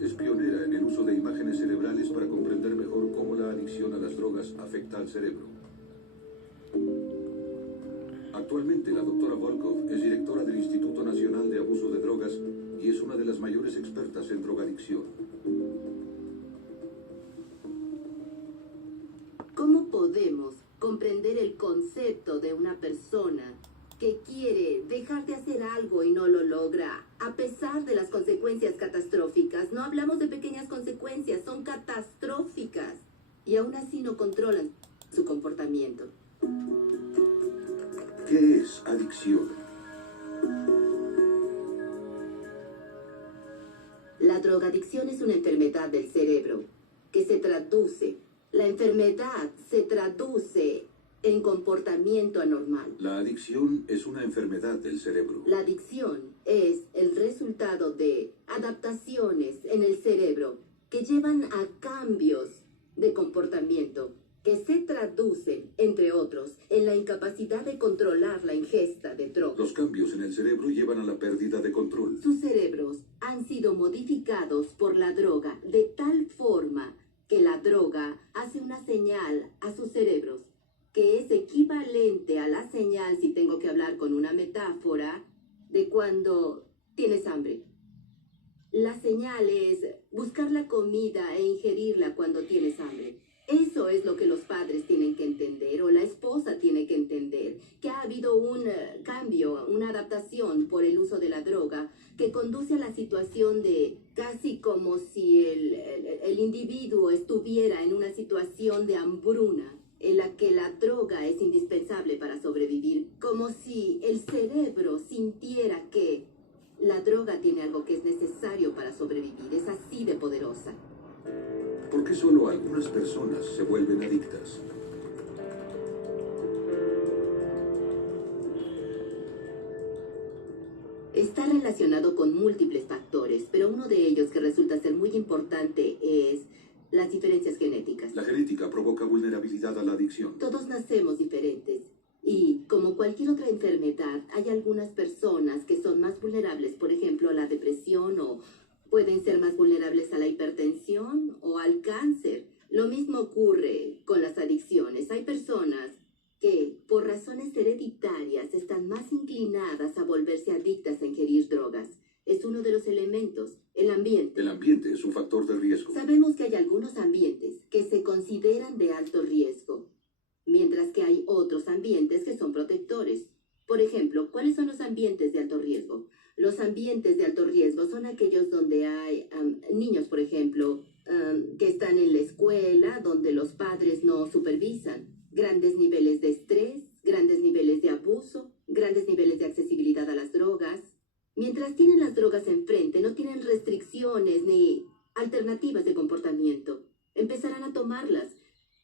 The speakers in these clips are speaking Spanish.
es pionera en el uso de imágenes cerebrales para comprender mejor cómo la adicción a las drogas afecta al cerebro. Actualmente, la doctora Volkov es directora del Instituto Nacional de Abuso de Drogas y es una de las mayores expertas en drogadicción. ¿Cómo podemos comprender el concepto de una persona que quiere dejar de hacer algo y no lo logra, a pesar de las consecuencias catastróficas? No hablamos de pequeñas consecuencias, son catastróficas. Y aún así no controlan su comportamiento. ¿Qué es adicción? La drogadicción es una enfermedad del cerebro que la enfermedad se traduce en comportamiento anormal. La adicción es una enfermedad del cerebro. La adicción es el resultado de adaptaciones en el cerebro que llevan a cambios de comportamiento que se traducen, entre otros, en la incapacidad de controlar la ingesta de drogas. Los cambios en el cerebro llevan a la pérdida de control. Sus cerebros han sido modificados por la droga de tal forma que la droga hace una señal a sus cerebros que es equivalente a la señal, si tengo que hablar con una metáfora, de cuando tienes hambre. La señal es buscar la comida e ingerirla cuando tienes hambre. Eso es lo que los padres tienen que entender, o la esposa tiene que entender, que ha habido un cambio, una adaptación por el uso de la droga que conduce a la situación de casi como si el individuo estuviera en una situación de hambruna, en la que la droga es indispensable para sobrevivir, como si el cerebro sintiera que la droga tiene algo que es necesario para sobrevivir. Es así de poderosa. ¿Por qué solo algunas personas se vuelven adictas? Está relacionado con múltiples factores, pero uno de ellos que resulta ser muy importante es las diferencias genéticas. La genética provoca vulnerabilidad a la adicción. Todos nacemos diferentes y, como cualquier otra enfermedad, hay algunas personas que son más vulnerables, por ejemplo, a la depresión, o pueden ser más vulnerables a la hipertensión o al cáncer. Lo mismo ocurre con las adicciones. Hay personas que, por razones hereditarias, están más inclinadas a volverse adictas a ingerir drogas. Es uno de los elementos, el ambiente. El ambiente es un factor de riesgo. Sabemos que hay algunos ambientes que se consideran de alto riesgo, mientras que hay otros ambientes que son protectores. Por ejemplo, ¿cuáles son los ambientes de alto riesgo? Los ambientes de alto riesgo son aquellos donde hay niños, por ejemplo, que están en la escuela, donde los padres no supervisan. Grandes niveles de estrés, grandes niveles de abuso, grandes niveles de accesibilidad a las drogas. Mientras tienen las drogas enfrente, no tienen restricciones ni alternativas de comportamiento. Empezarán a tomarlas.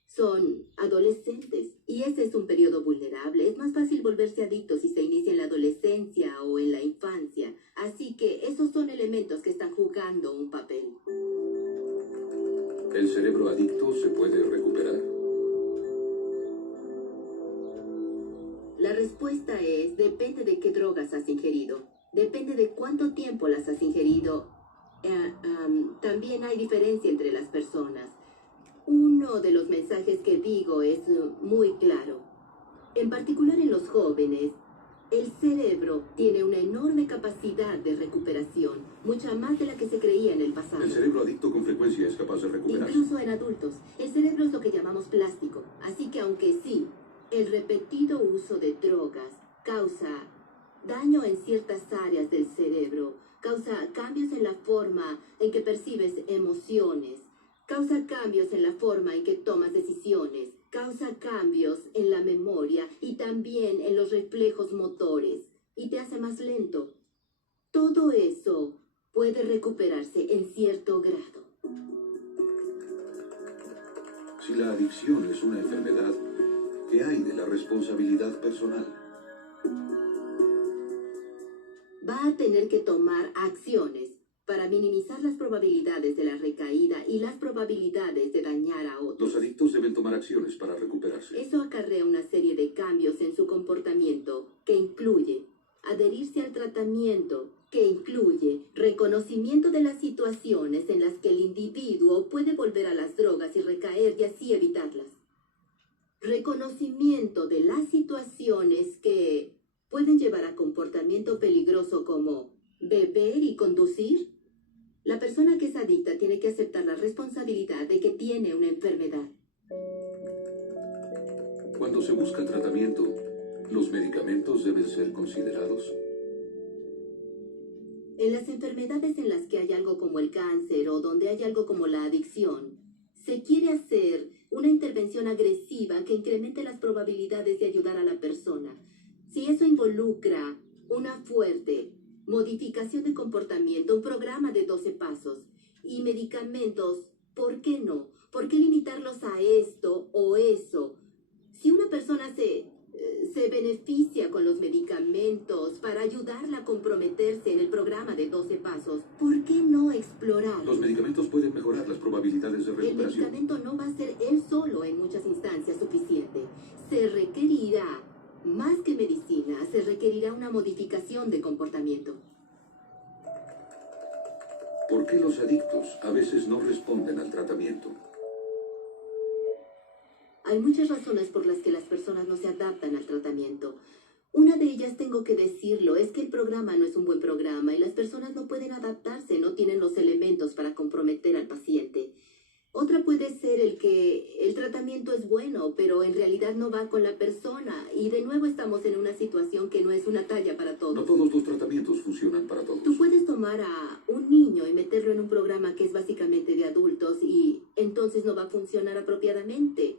Son adolescentes y ese es un periodo vulnerable. Es más fácil volverse adicto si se inicia en la adolescencia o en la infancia. Así que esos son elementos que están jugando un papel. ¿El cerebro adicto se puede recuperar? La respuesta es, depende de qué drogas has ingerido. Depende de cuánto tiempo las has ingerido. También hay diferencia entre las personas. Uno de los mensajes que digo es muy claro. En particular en los jóvenes, el cerebro tiene una enorme capacidad de recuperación, mucha más de la que se creía en el pasado. El cerebro adicto con frecuencia es capaz de recuperarse. Incluso en adultos, el cerebro es lo que llamamos plástico. Así que aunque sí, el repetido uso de drogas causa daño en ciertas áreas del cerebro, causa cambios en la forma en que percibes emociones, causa cambios en la forma en que tomas decisiones, causa cambios en la memoria y también en los reflejos motores, y te hace más lento. Todo eso puede recuperarse en cierto grado. Si la adicción es una enfermedad, ¿qué hay de la responsabilidad personal? Va a tener que tomar acciones para minimizar las probabilidades de la recaída y las probabilidades de dañar a otros. Los adictos deben tomar acciones para recuperarse. Eso acarrea una serie de cambios en su comportamiento que incluye adherirse al tratamiento, que incluye reconocimiento de las situaciones en las que el individuo puede volver a las drogas y recaer y así evitarlas. Reconocimiento de las situaciones que pueden llevar a comportamiento peligroso como beber y conducir. La persona que es adicta tiene que aceptar la responsabilidad de que tiene una enfermedad. Cuando se busca tratamiento, ¿los medicamentos deben ser considerados? En las enfermedades en las que hay algo como el cáncer o donde hay algo como la adicción, se quiere hacer una intervención agresiva que incremente las probabilidades de ayudar a la persona. Si eso involucra una fuerte modificación de comportamiento, un programa de 12 pasos y medicamentos, ¿por qué no? ¿Por qué limitarlos a esto o eso? Si una persona se beneficia con los medicamentos para ayudarla a comprometerse en el programa de 12 pasos, ¿por qué no explorar? Los medicamentos pueden mejorar las probabilidades de El recuperación. medicamento no va a ser él solo en muchas instancias suficiente. Se requerirá, más que medicina, se requerirá una modificación de comportamiento. ¿Por qué los adictos a veces no responden al tratamiento? Hay muchas razones por las que las personas no se adaptan al tratamiento. Una de ellas, tengo que decirlo, es que el programa no es un buen programa y las personas no pueden adaptarse, no tienen los elementos para comprometer al paciente. Otra puede ser el que el tratamiento es bueno, pero en realidad no va con la persona. Y de nuevo estamos en una situación que no es una talla para todos. No todos los tratamientos funcionan para todos. Tú puedes tomar a un niño y meterlo en un programa que es básicamente de adultos y entonces no va a funcionar apropiadamente.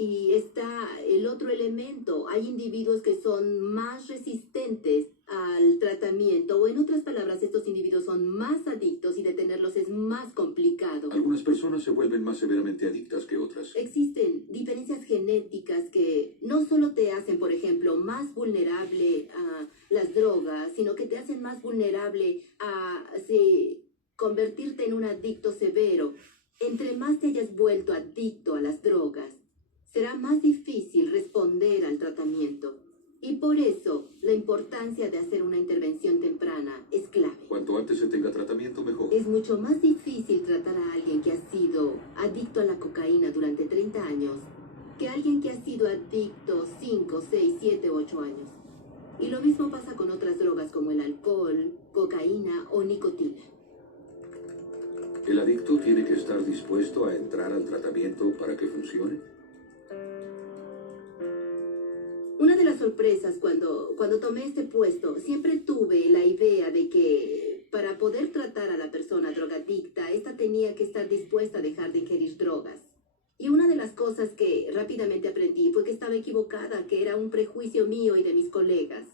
Y está el otro elemento. Hay individuos que son más resistentes al tratamiento, o en otras palabras, estos individuos son más adictos y detenerlos es más complicado. Algunas personas se vuelven más severamente adictas que otras. Existen diferencias genéticas que no solo te hacen, por ejemplo, más vulnerable a las drogas, sino que te hacen más vulnerable a convertirte en un adicto severo. Entre más te hayas vuelto adicto a las drogas, será más difícil responder al tratamiento. Y por eso, la importancia de hacer una intervención temprana es clave. Cuanto antes se tenga tratamiento, mejor. Es mucho más difícil tratar a alguien que ha sido adicto a la cocaína durante 30 años que a alguien que ha sido adicto 5, 6, 7, 8 años. Y lo mismo pasa con otras drogas como el alcohol, cocaína o nicotina. ¿El adicto tiene que estar dispuesto a entrar al tratamiento para que funcione? Una de las sorpresas cuando tomé este puesto, siempre tuve la idea de que para poder tratar a la persona drogadicta, esta tenía que estar dispuesta a dejar de ingerir drogas. Y una de las cosas que rápidamente aprendí fue que estaba equivocada, que era un prejuicio mío y de mis colegas.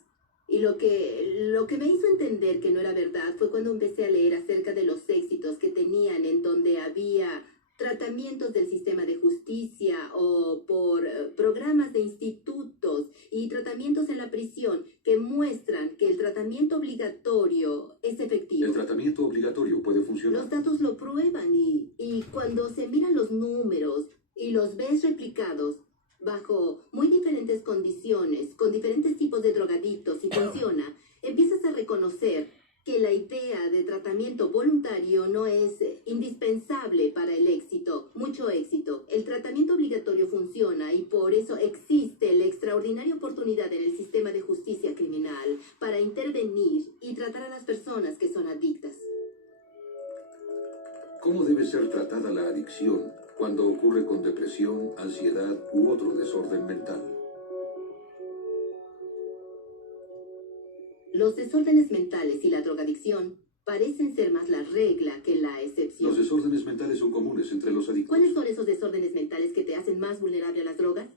Y lo que me hizo entender que no era verdad fue cuando empecé a leer acerca de los éxitos que tenían en donde había tratamientos del sistema de justicia o por programas de institutos y tratamientos en la prisión que muestran que el tratamiento obligatorio es efectivo. El tratamiento obligatorio puede funcionar. Los datos lo prueban y cuando se miran los números y los ves replicados bajo muy diferentes condiciones, con diferentes tipos de drogadictos y funciona, empiezas a reconocer que la idea de tratamiento voluntario no es indispensable para el éxito, mucho éxito. El tratamiento obligatorio funciona y por eso existe la extraordinaria oportunidad en el sistema de justicia criminal para intervenir y tratar a las personas que son adictas. ¿Cómo debe ser tratada la adicción cuando ocurre con depresión, ansiedad u otro desorden mental? Los desórdenes mentales y la drogadicción parecen ser más la regla que la excepción. Los desórdenes mentales son comunes entre los adictos. ¿Cuáles son esos desórdenes mentales que te hacen más vulnerable a las drogas?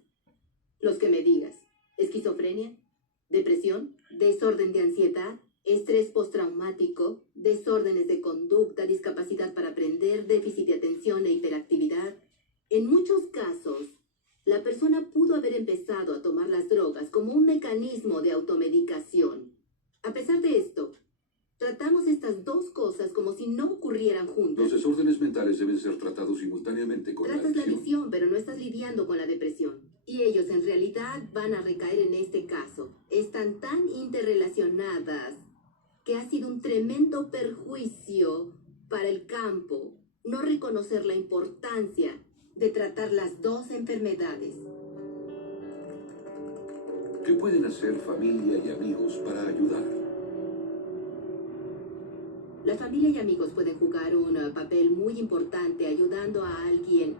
Los que me digas. ¿Esquizofrenia? ¿Depresión? ¿Desorden de ansiedad? ¿Estrés postraumático? ¿Desórdenes de conducta? ¿Discapacidad para aprender? ¿Déficit de atención e hiperactividad? En muchos casos, la persona pudo haber empezado a tomar las drogas como un mecanismo de automedicación. A pesar de esto, tratamos estas dos cosas como si no ocurrieran juntas. Los desórdenes mentales deben ser tratados simultáneamente con Tratas la la adicción. adicción, pero no estás lidiando con la depresión. Y ellos en realidad van a recaer en este caso. Están tan interrelacionadas que ha sido un tremendo perjuicio para el campo no reconocer la importancia de tratar las dos enfermedades. ¿Qué pueden hacer familia y amigos para ayudar? La familia y amigos pueden jugar un papel muy importante ayudando a alguien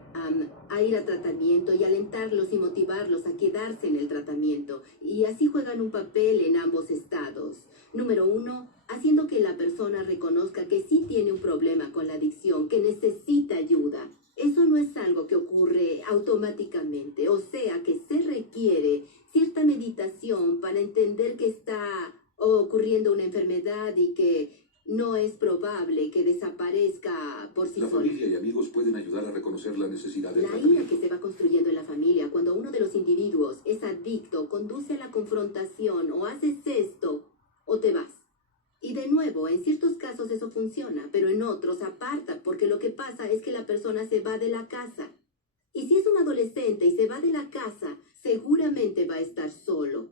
a ir a tratamiento y alentarlos y motivarlos a quedarse en el tratamiento. Y así juegan un papel en ambos estados. Número 1, haciendo que la persona reconozca que sí tiene un problema con la adicción, que necesita ayuda. Eso no es algo que ocurre automáticamente, o sea que se requiere cierta meditación para entender que está ocurriendo una enfermedad y que no es probable que desaparezca por sí La sola. familia y amigos pueden ayudar a reconocer la necesidad del La ira tratamiento. que se va construyendo en la familia cuando uno de los individuos es adicto conduce a la confrontación: o haces esto o te vas. Y de nuevo, en ciertos casos eso funciona, pero en otros aparta, porque lo que pasa es que la persona se va de la casa. Y si es un adolescente y se va de la casa, seguramente va a estar solo.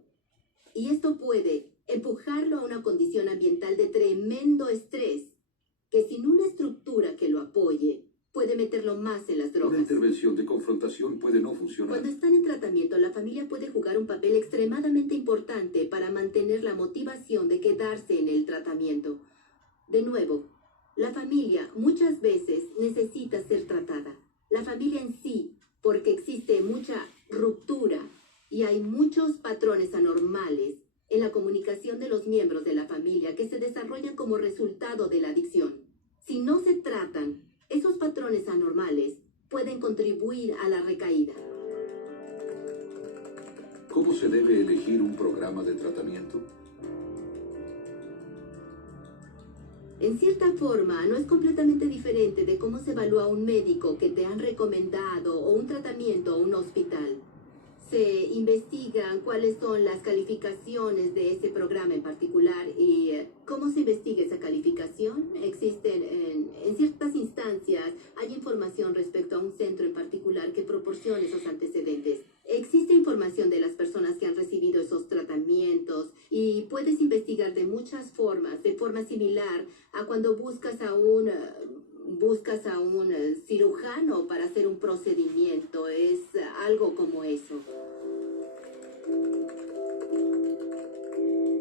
Y esto puede empujarlo a una condición ambiental de tremendo estrés, que sin una estructura que lo apoye, puede meterlo más en las Una drogas. intervención de confrontación puede no funcionar. Cuando están en tratamiento, la familia puede jugar un papel extremadamente importante para mantener la motivación de quedarse en el tratamiento. De nuevo, la familia muchas veces necesita ser tratada. La familia en sí, porque existe mucha ruptura y hay muchos patrones anormales en la comunicación de los miembros de la familia que se desarrollan como resultado de la adicción. Si no se tratan, esos patrones anormales pueden contribuir a la recaída. ¿Cómo se debe elegir un programa de tratamiento? En cierta forma, no es completamente diferente de cómo se evalúa un médico que te han recomendado o un tratamiento o un hospital. Se investigan cuáles son las calificaciones de ese programa en particular y cómo se investiga esa calificación. Existen en ciertas instancias, hay información respecto a un centro en particular que proporciona esos antecedentes. Existe información de las personas que han recibido esos tratamientos y puedes investigar de muchas formas, de forma similar a cuando buscas a un cirujano para hacer un procedimiento. Es algo como eso.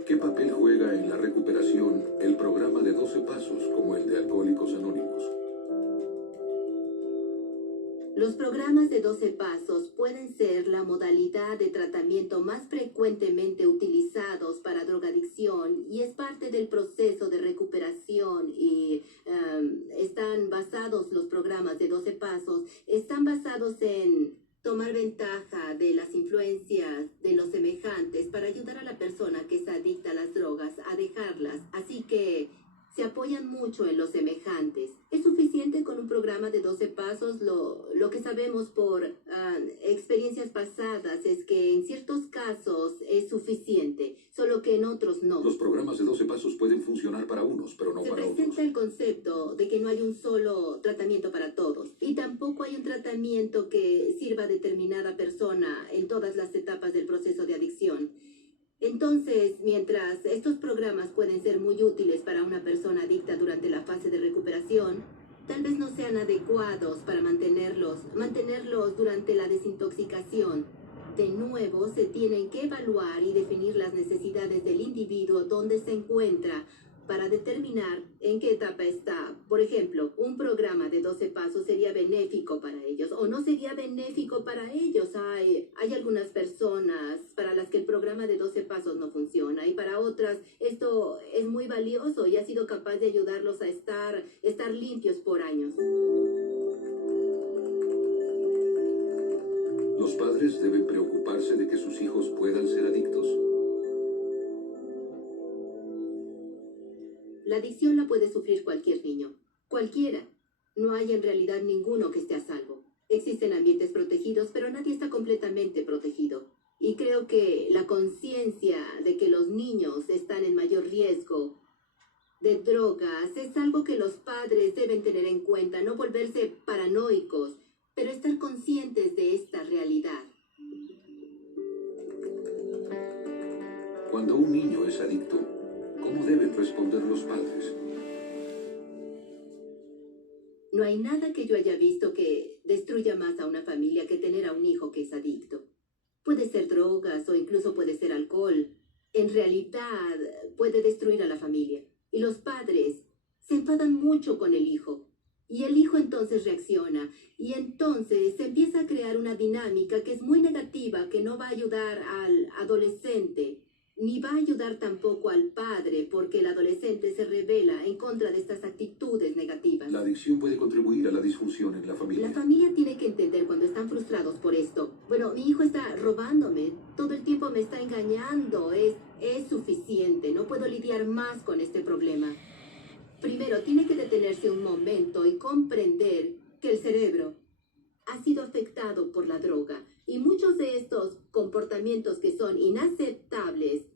¿Qué papel juega en la recuperación el programa de 12 pasos como el de Alcohólicos Anónimos? Los programas de 12 pasos pueden ser la modalidad de tratamiento más frecuentemente utilizados para drogadicción y es parte del proceso de recuperación y están basados, los programas de 12 pasos, están basados en tomar ventaja de las influencias de los semejantes para ayudar a la persona que es adicta a las drogas a dejarlas. Así que se apoyan mucho en los semejantes. ¿Es suficiente con un programa de 12 pasos? Lo que sabemos por experiencias pasadas es que en ciertos casos es suficiente, solo que en otros no. Los programas de 12 pasos pueden funcionar para unos, pero no Se para presenta otros. el concepto de que no hay un solo tratamiento para todos y tampoco hay un tratamiento que sirva a determinada persona en todas las etapas del proceso de adicción. Entonces, mientras estos programas pueden ser muy útiles para una persona adicta durante la fase de recuperación, tal vez no sean adecuados para mantenerlos durante la desintoxicación. De nuevo, se tienen que evaluar y definir las necesidades del individuo donde se encuentra para determinar en qué etapa está. Por ejemplo, un programa de 12 pasos sería benéfico para ellos o no sería benéfico para ellos. Hay algunas personas para las que el programa de 12 pasos no funciona y para otras esto es muy valioso y ha sido capaz de ayudarlos a estar limpios por años. Los padres deben preocuparse de que sus hijos puedan ser adictos. La adicción la puede sufrir cualquier niño, cualquiera. No hay en realidad ninguno que esté a salvo. Existen ambientes protegidos, pero nadie está completamente protegido. Y creo que la conciencia de que los niños están en mayor riesgo de drogas es algo que los padres deben tener en cuenta, no volverse paranoicos, pero estar conscientes de esta realidad. Cuando un niño es adicto, ¿cómo ¿Cómo deben responder los padres? No hay nada que yo haya visto que destruya más a una familia que tener a un hijo que es adicto. Puede ser drogas o incluso puede ser alcohol. En realidad puede destruir a la familia. Y los padres se enfadan mucho con el hijo. Y el hijo entonces reacciona. Y entonces se empieza a crear una dinámica que es muy negativa, que no va a ayudar al adolescente, ni va a ayudar tampoco al padre, porque el adolescente se rebela en contra de estas actitudes negativas. La adicción puede contribuir a la disfunción en la familia. La familia tiene que entender cuando están frustrados por esto. Bueno, mi hijo está robándome, todo el tiempo me está engañando, es suficiente, no puedo lidiar más con este problema. Primero, tiene que detenerse un momento y comprender que el cerebro ha sido afectado por la droga. Y muchos de estos comportamientos que son inaceptables,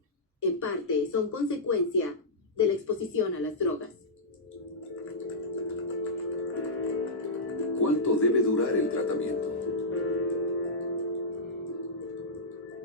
en parte, son consecuencia de la exposición a las drogas. ¿Cuánto debe durar el tratamiento?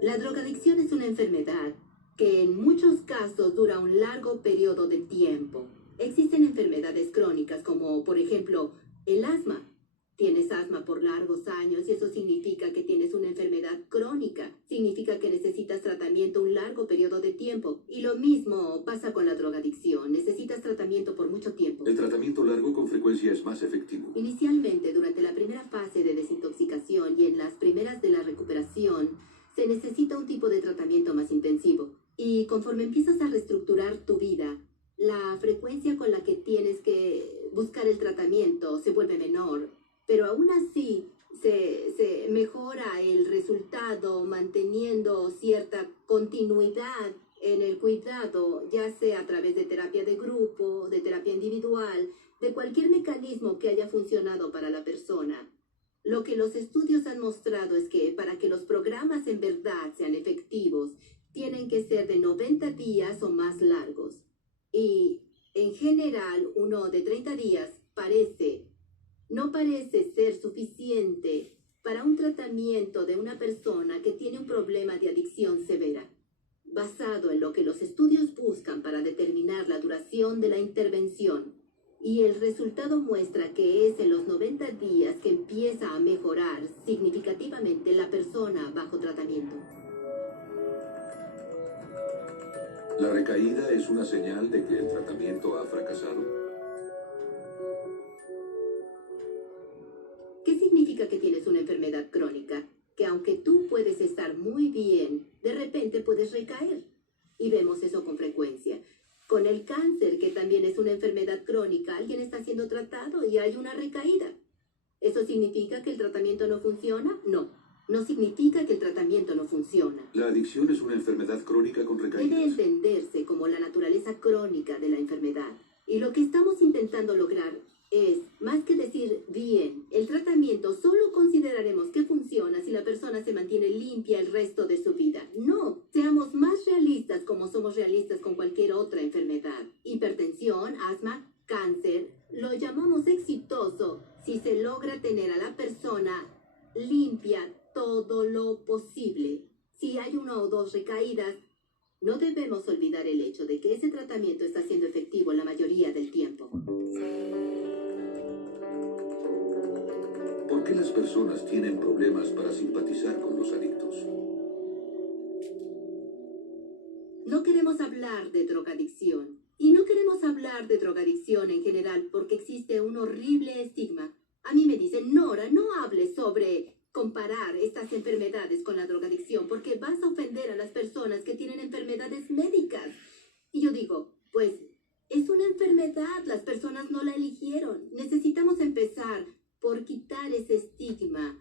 La drogadicción es una enfermedad que en muchos casos dura un largo periodo de tiempo. Existen enfermedades crónicas como, por ejemplo, el asma. Tienes asma por largos años y eso significa que tienes una enfermedad crónica. Significa que necesitas tratamiento un largo periodo de tiempo. Y lo mismo pasa con la drogadicción. Necesitas tratamiento por mucho tiempo. El tratamiento largo con frecuencia es más efectivo. Inicialmente, durante la primera fase de desintoxicación y en las primeras de la recuperación, se necesita un tipo de tratamiento más intensivo. Y conforme empiezas a reestructurar tu vida, la frecuencia con la que tienes que buscar el tratamiento se vuelve menor. Pero aún así se mejora el resultado manteniendo cierta continuidad en el cuidado, ya sea a través de terapia de grupo, de terapia individual, de cualquier mecanismo que haya funcionado para la persona. Lo que los estudios han mostrado es que para que los programas en verdad sean efectivos, tienen que ser de 90 días o más largos. Y en general, uno de 30 días no parece ser suficiente para un tratamiento de una persona que tiene un problema de adicción severa. Basado en lo que los estudios buscan para determinar la duración de la intervención, y el resultado muestra que es en los 90 días que empieza a mejorar significativamente la persona bajo tratamiento. ¿La recaída es una señal de que el tratamiento ha fracasado? ¿Qué significa que tienes una enfermedad crónica? Que aunque tú puedes estar muy bien, de repente puedes recaer. Y vemos eso con frecuencia. Con el cáncer, que también es una enfermedad crónica, alguien está siendo tratado y hay una recaída. ¿Eso significa que el tratamiento no funciona? No, no significa que el tratamiento no funciona. La adicción es una enfermedad crónica con recaídas. Debe entenderse como la naturaleza crónica de la enfermedad. Y lo que estamos intentando lograr es, más que decir, bien, el tratamiento solo consideraremos que funciona si la persona se mantiene limpia el resto de su vida. No, seamos más realistas como somos realistas con cualquier otra enfermedad. Hipertensión, asma, cáncer, lo llamamos exitoso si se logra tener a la persona limpia todo lo posible. Si hay una o dos recaídas, no debemos olvidar el hecho de que ese tratamiento está siendo efectivo la mayoría del tiempo. ¿Por qué las personas tienen problemas para simpatizar con los adictos? No queremos hablar de drogadicción. Y no queremos hablar de drogadicción en general porque existe un horrible estigma. A mí me dicen, Nora, no hables sobre comparar estas enfermedades con la drogadicción porque vas a ofender a las personas que tienen enfermedades médicas. Y yo digo, pues, es una enfermedad, las personas no la eligieron. Necesitamos empezar por quitar ese estigma,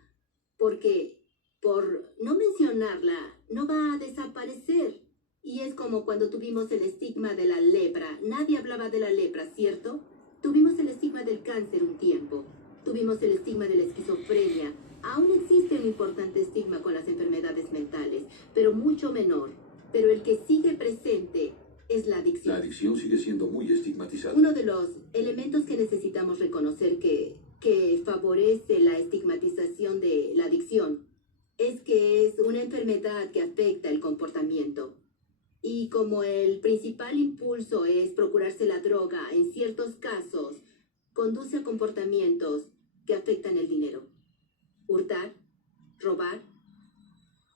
porque por no mencionarla no va a desaparecer. Y es como cuando tuvimos el estigma de la lepra. Nadie hablaba de la lepra, ¿cierto? Tuvimos el estigma del cáncer un tiempo. Tuvimos el estigma de la esquizofrenia. Aún existe un importante estigma con las enfermedades mentales, pero mucho menor. Pero el que sigue presente es la adicción. La adicción sigue siendo muy estigmatizada. Uno de los elementos que necesitamos reconocer que favorece la estigmatización de la adicción es que es una enfermedad que afecta el comportamiento. Y como el principal impulso es procurarse la droga, en ciertos casos, conduce a comportamientos que afectan el dinero. Hurtar, robar.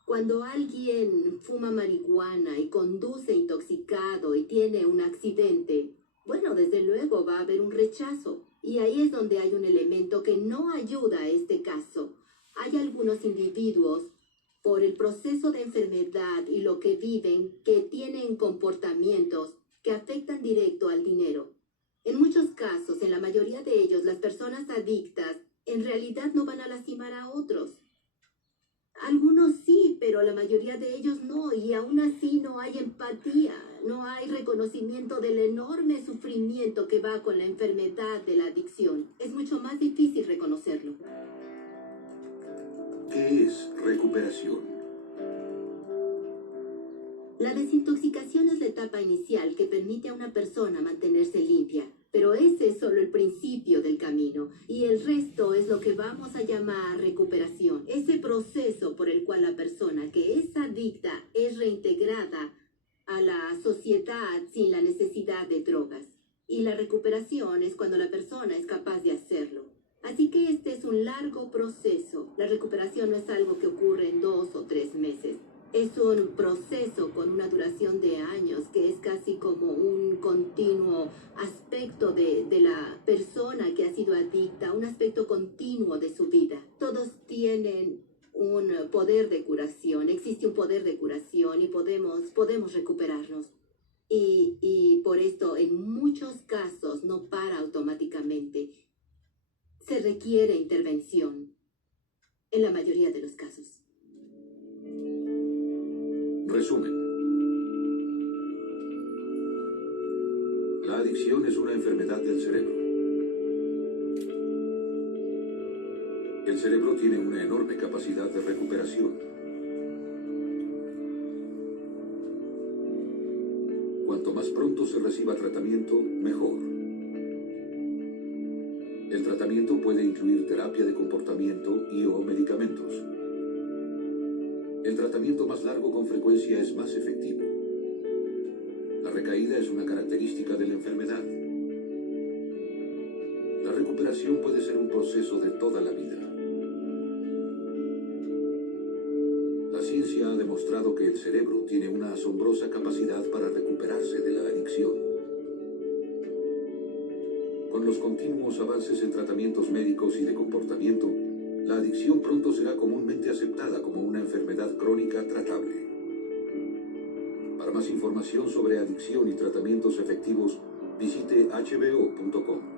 Cuando alguien fuma marihuana y conduce intoxicado y tiene un accidente, bueno, desde luego va a haber un rechazo. Y ahí es donde hay un elemento que no ayuda a este caso. Hay algunos individuos, por el proceso de enfermedad y lo que viven, que tienen comportamientos que afectan directo al dinero. En muchos casos, en la mayoría de ellos, las personas adictas en realidad no van a lastimar a otros. Algunos sí, pero la mayoría de ellos no, y aún así no hay empatía, no hay reconocimiento del enorme sufrimiento que va con la enfermedad de la adicción. Es mucho más difícil reconocerlo. ¿Qué es recuperación? La desintoxicación es la etapa inicial que permite a una persona mantenerse limpia, pero ese es solo el principio del camino, y el resto es lo que vamos a llamar recuperación. Ese proceso por el cual la persona que es adicta es reintegrada a la sociedad sin la necesidad de drogas. Y la recuperación es cuando la persona es capaz de hacerlo. Así que este es un largo proceso. La recuperación no es algo que ocurre en 2 o 3 meses. Es un proceso con una duración de años que es casi como un continuo aspecto de la persona que ha sido adicta, un aspecto continuo de su vida. Todos tienen un poder de curación, existe un poder de curación y podemos recuperarnos. Y por esto en muchos casos no para automáticamente. Se requiere intervención en la mayoría de los casos. Resumen. La adicción es una enfermedad del cerebro. El cerebro tiene una enorme capacidad de recuperación. Cuanto más pronto se reciba tratamiento, mejor. El tratamiento puede incluir terapia de comportamiento y/o medicamentos. El tratamiento más largo con frecuencia es más efectivo. La recaída es una característica de la enfermedad. La recuperación puede ser un proceso de toda la vida. La ciencia ha demostrado que el cerebro tiene una asombrosa capacidad para recuperarse de la adicción. Con los continuos avances en tratamientos médicos y de comportamiento, la adicción pronto será comúnmente aceptada como una enfermedad crónica tratable. Para más información sobre adicción y tratamientos efectivos, visite hbo.com.